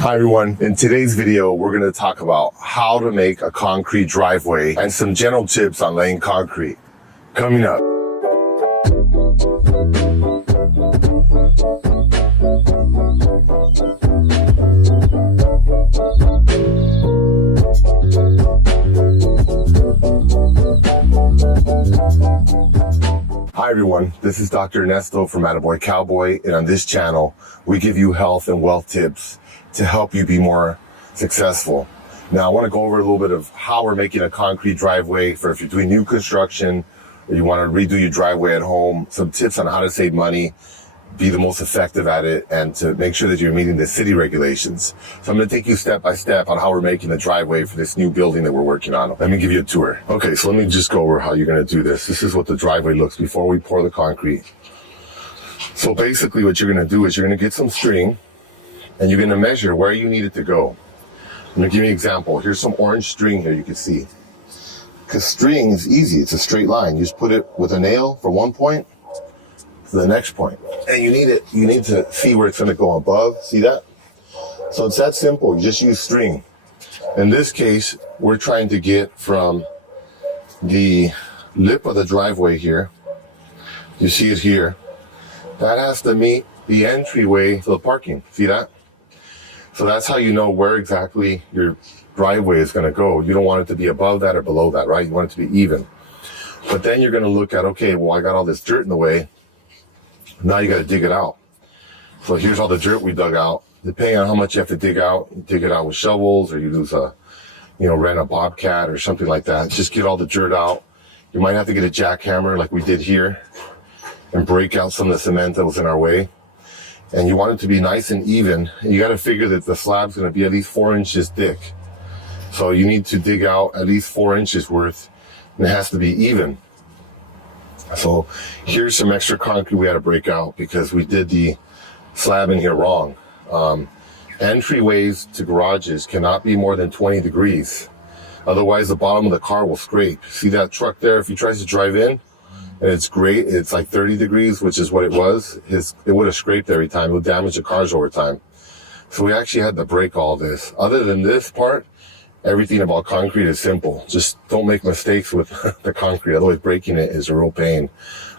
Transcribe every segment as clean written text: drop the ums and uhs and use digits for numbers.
Hi everyone, in today's video we're going to talk about how to make a concrete driveway and some general tips on laying concrete. Coming up. Hi everyone, this is Dr. Ernesto from AttaBoyCowBoy, and on this channel we give you health and wealth tips to help you be more successful. Now I want to go over a little bit of how we're making a concrete driveway for if you're doing new construction or you want to redo your driveway at home, some tips on how to save money, be the most effective at it, and to make sure that you're meeting the city regulations. So I'm going to take you step by step on how we're making the driveway for this new building that we're working on. Let me give you a tour. Okay, so let me just go over how you're going to do this. This is what the driveway looks before we pour the concrete. So basically what you're going to do is you're going to get some string and you're going to measure where you need it to go. I'm going to give you an example. Here's some orange string here you can see. Because string is easy. It's a straight line. You just put it with a nail from one point to the next point. And you need to see where it's going to go above. See that? So it's that simple. You just use string. In this case, we're trying to get from the lip of the driveway here. You see it here. That has to meet the entryway to the parking. See that? So that's how you know where exactly your driveway is going to go. You don't want it to be above that or below that, right? You want it to be even. But then you're going to look at, okay, well, I got all this dirt in the way. Now you got to dig it out. So here's all the dirt we dug out. Depending on how much you have to dig out, you dig it out with shovels, or you use rent a bobcat or something like that. Just get all the dirt out. You might have to get a jackhammer like we did here and break out some of the cement that was in our way. And you want it to be nice and even. You got to figure that the slab's going to be at least 4 inches thick. So you need to dig out at least 4 inches worth, and it has to be even. So here's some extra concrete we had to break out because we did the slab in here wrong. Entryways to garages cannot be more than 20 degrees. Otherwise the bottom of the car will scrape. See that truck there? If he tries to drive in, and it's great, it's like 30 degrees, which is what it was. It would have scraped every time. It would damage the cars over time. So we actually had to break all this. Other than this part, everything about concrete is simple. Just don't make mistakes with the concrete. Otherwise breaking it is a real pain.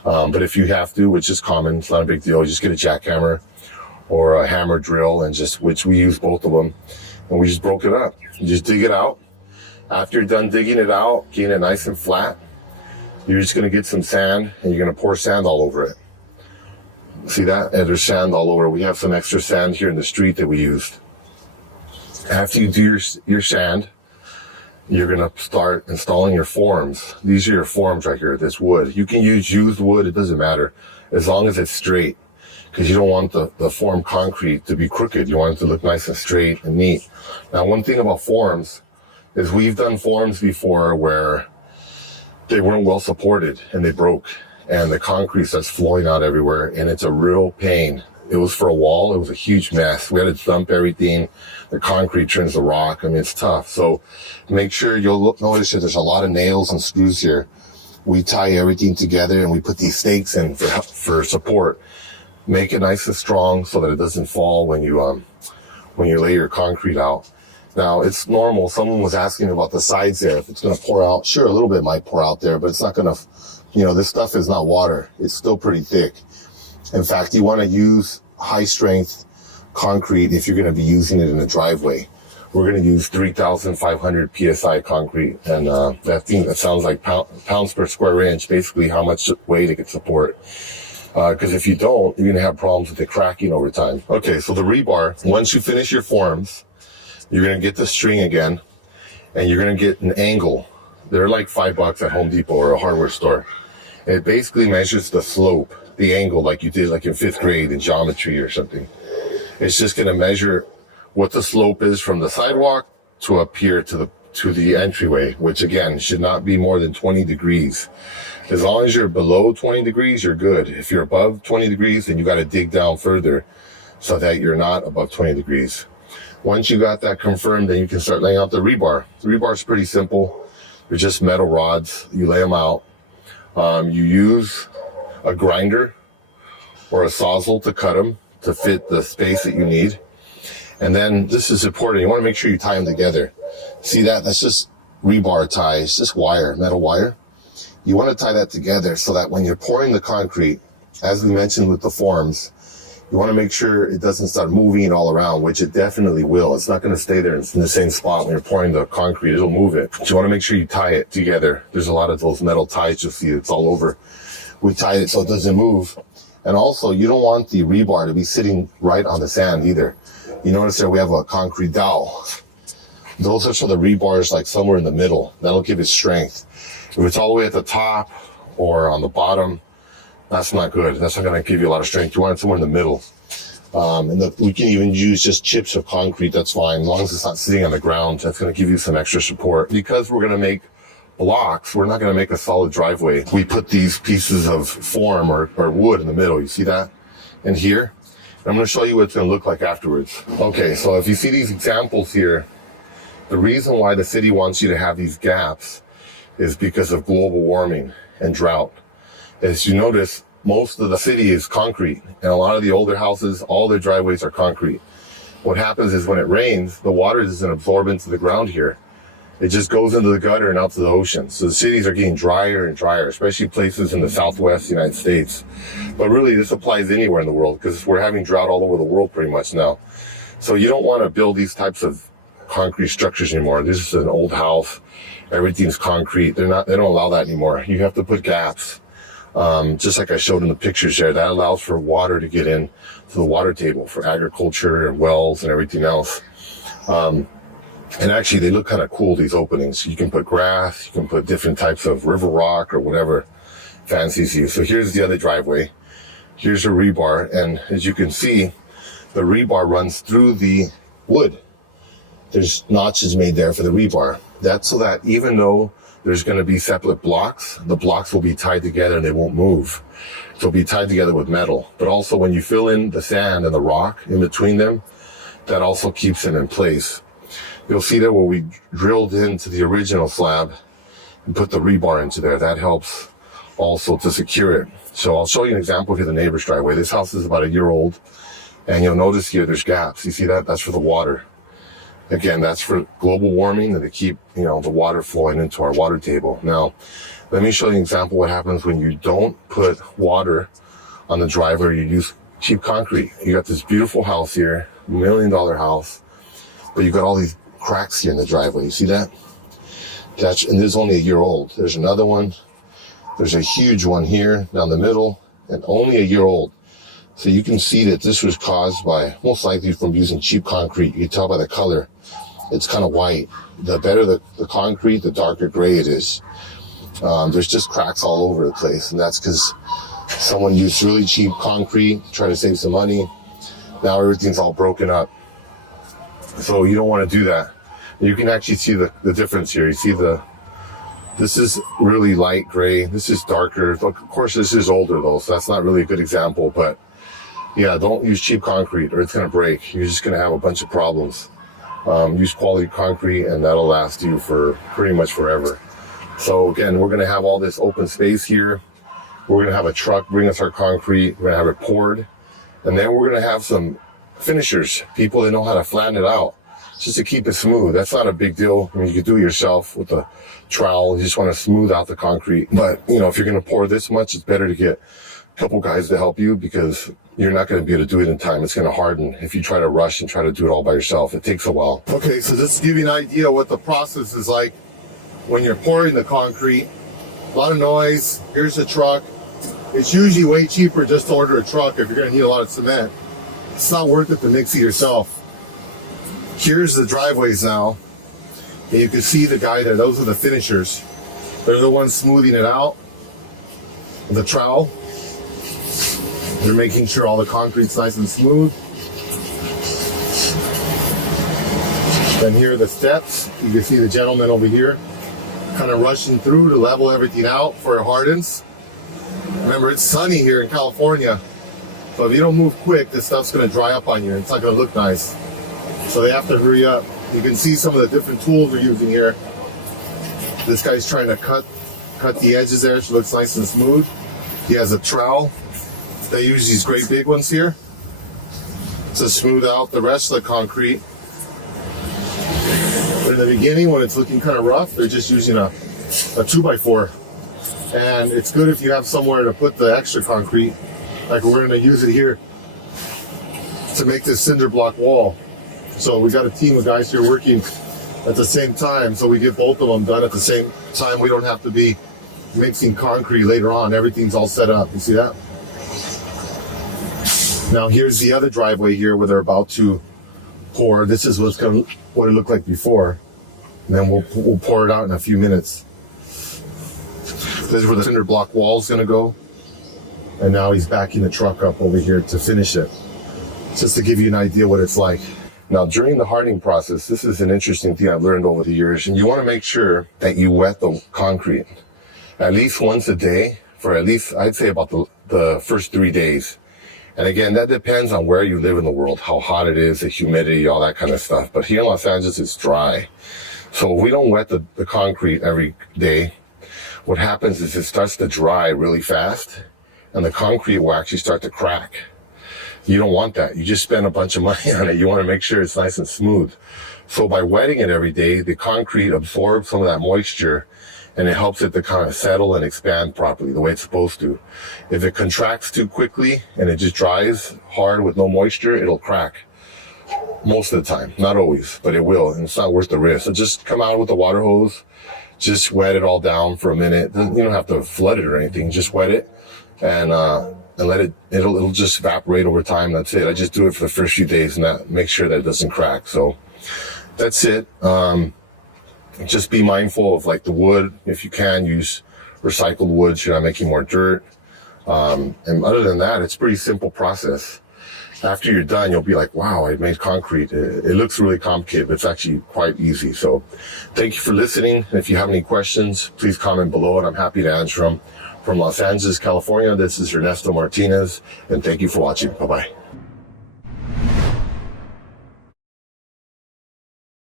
But if you have to, which is common, it's not a big deal. You just get a jackhammer or a hammer drill, and which we use both of them. And we just broke it up. You just dig it out. After you're done digging it out, getting it nice and flat, you're just going to get some sand and you're going to pour sand all over it. See that? And there's sand all over. We have some extra sand here in the street that we used. After you do your sand, you're going to start installing your forms. These are your forms right here, this wood. You can use used wood, it doesn't matter, as long as it's straight, because you don't want the form concrete to be crooked. You want it to look nice and straight and neat. Now, one thing about forms is we've done forms before where they weren't well supported and they broke, and the concrete starts flowing out everywhere, and it's a real pain. It was for a wall. It was a huge mess. We had to dump everything. The concrete turns to rock. I mean, it's tough. So make sure notice that there's a lot of nails and screws here. We tie everything together and we put these stakes in for support. Make it nice and strong so that it doesn't fall when you lay your concrete out. Now, it's normal. Someone was asking about the sides there. If it's going to pour out, sure, a little bit might pour out there, but it's not going to, this stuff is not water. It's still pretty thick. In fact, you want to use high strength concrete if you're going to be using it in a driveway. We're going to use 3,500 PSI concrete. And that sounds like pounds per square inch, basically how much weight it can support. Because if you don't, you're going to have problems with it cracking over time. Okay, so the rebar, once you finish your forms, you're going to get the string again, and you're going to get an angle. They're like $5 at Home Depot or a hardware store. It basically measures the slope, the angle, like you did like in 5th grade in geometry or something. It's just going to measure what the slope is from the sidewalk to up here to the entryway, which again should not be more than 20 degrees. As long as you're below 20 degrees, you're good. If you're above 20 degrees, then you got to dig down further so that you're not above 20 degrees. Once you got that confirmed, then you can start laying out the rebar. The rebar is pretty simple. They're just metal rods. You lay them out. You use a grinder or a sawzall to cut them to fit the space that you need. And then this is important. You want to make sure you tie them together. See that? That's just rebar ties, just wire, metal wire. You want to tie that together so that when you're pouring the concrete, as we mentioned with the forms, you want to make sure it doesn't start moving all around, which it definitely will. It's not going to stay there in the same spot when you're pouring the concrete. It'll move it. But you want to make sure you tie it together. There's a lot of those metal ties. You'll see it's all over. We tied it so it doesn't move. And also, you don't want the rebar to be sitting right on the sand either. You notice there we have a concrete dowel. Those are so the rebar is like somewhere in the middle. That'll give it strength. If it's all the way at the top or on the bottom, that's not good. That's not going to give you a lot of strength. You want it somewhere in the middle. We can even use just chips of concrete. That's fine. As long as it's not sitting on the ground, that's going to give you some extra support. Because we're going to make blocks, we're not going to make a solid driveway. We put these pieces of form or wood in the middle. You see that? And here, I'm going to show you what it's going to look like afterwards. Okay, so if you see these examples here, the reason why the city wants you to have these gaps is because of global warming and drought. As you notice, most of the city is concrete, and a lot of the older houses, all their driveways are concrete. What happens is when it rains, the water doesn't absorb into the ground here. It just goes into the gutter and out to the ocean. So the cities are getting drier and drier, especially places in the Southwest United States. But really, this applies anywhere in the world because we're having drought all over the world pretty much now. So you don't want to build these types of concrete structures anymore. This is an old house. Everything's concrete. They don't allow that anymore. You have to put gaps. Just like I showed in the pictures there, that allows for water to get in to the water table for agriculture and wells and everything else. And actually they look kind of cool, these openings. You can put grass, you can put different types of river rock or whatever fancies you. So here's the other driveway. Here's a rebar. And as you can see, the rebar runs through the wood. There's notches made there for the rebar. That's so that even though there's going to be separate blocks, the blocks will be tied together and they won't move. They'll be tied together with metal. But also when you fill in the sand and the rock in between them, that also keeps them in place. You'll see there where we drilled into the original slab and put the rebar into there. That helps also to secure it. So I'll show you an example here of the neighbor's driveway. This house is about a year old, and you'll notice here there's gaps. You see that? That's for the water. Again, that's for global warming and to keep, the water flowing into our water table. Now, let me show you an example what happens when you don't put water on the driveway. You use cheap concrete. You got this beautiful house here, $1 million house, but you got all these cracks here in the driveway. You see that? And this is only a year old. There's another one. There's a huge one here down the middle and only a year old. So you can see that this was caused by, most likely from using cheap concrete. You can tell by the color. It's kind of white. The better the concrete, the darker gray it is. There's just cracks all over the place. And that's because someone used really cheap concrete to try to save some money. Now everything's all broken up. So you don't want to do that. You can actually see the difference here. You see this is really light gray. This is darker. Of course, this is older though, so that's not really a good example. But yeah, don't use cheap concrete or it's going to break. You're just going to have a bunch of problems. Use quality concrete and that'll last you for pretty much forever. So again, we're going to have all this open space here. We're going to have a truck bring us our concrete. We're going to have it poured. And then we're going to have some finishers, people that know how to flatten it out just to keep it smooth. That's not a big deal. I mean, you could do it yourself with a trowel. You just want to smooth out the concrete. But, if you're going to pour this much, it's better to get a couple guys to help you because you're not going to be able to do it in time. It's going to harden if you try to rush and try to do it all by yourself. It takes a while. Okay, so just to give you an idea what the process is like when you're pouring the concrete. A lot of noise. Here's the truck. It's usually way cheaper just to order a truck if you're going to need a lot of cement. It's not worth it to mix it yourself. Here's the driveways now. And you can see the guy there. Those are the finishers. They're the ones smoothing it out with a trowel. They're making sure all the concrete's nice and smooth. Then here are the steps. You can see the gentleman over here kind of rushing through to level everything out before it hardens. Remember, it's sunny here in California. So if you don't move quick, this stuff's going to dry up on you. It's not going to look nice. So they have to hurry up. You can see some of the different tools they're using here. This guy's trying to cut the edges there so it looks nice and smooth. He has a trowel. They use these great big ones here. to smooth out the rest of the concrete. But in the beginning, when it's looking kind of rough, they're just using a 2x4. And it's good if you have somewhere to put the extra concrete. Like we're gonna use it here to make this cinder block wall. So we got a team of guys here working at the same time, so we get both of them done at the same time. We don't have to be mixing concrete later on. Everything's all set up. You see that? Now here's the other driveway here where they're about to pour. This is what it looked like before. And then we'll pour it out in a few minutes. This is where the cinder block wall is gonna go. And now he's backing the truck up over here to finish it. Just to give you an idea what it's like. Now, during the hardening process, this is an interesting thing I've learned over the years, and you want to make sure that you wet the concrete at least once a day for at least, I'd say, about the first 3 days. And again, that depends on where you live in the world, how hot it is, the humidity, all that kind of stuff. But here in Los Angeles, it's dry. So if we don't wet the concrete every day, what happens is it starts to dry really fast, and the concrete will actually start to crack. You don't want that. You just spend a bunch of money on it. You want to make sure it's nice and smooth. So by wetting it every day, the concrete absorbs some of that moisture, and it helps it to kind of settle and expand properly the way it's supposed to. If it contracts too quickly and it just dries hard with no moisture, it'll crack. Most of the time, not always, but it will, and it's not worth the risk. So just come out with a water hose, just wet it all down for a minute. You don't have to flood it or anything. Just wet it and let it'll just evaporate over time. That's it. I just do it for the first few days and that make sure that it doesn't crack. So that's it. Just be mindful of like the wood. If you can, use recycled wood so you're not making more dirt. And other than that, it's a pretty simple process. After you're done, you'll be like, wow, I made concrete. It looks really complicated, but it's actually quite easy. So thank you for listening. If you have any questions, please comment below and I'm happy to answer them. From Los Angeles, California, this is Ernesto Martinez, and thank you for watching. Bye-bye.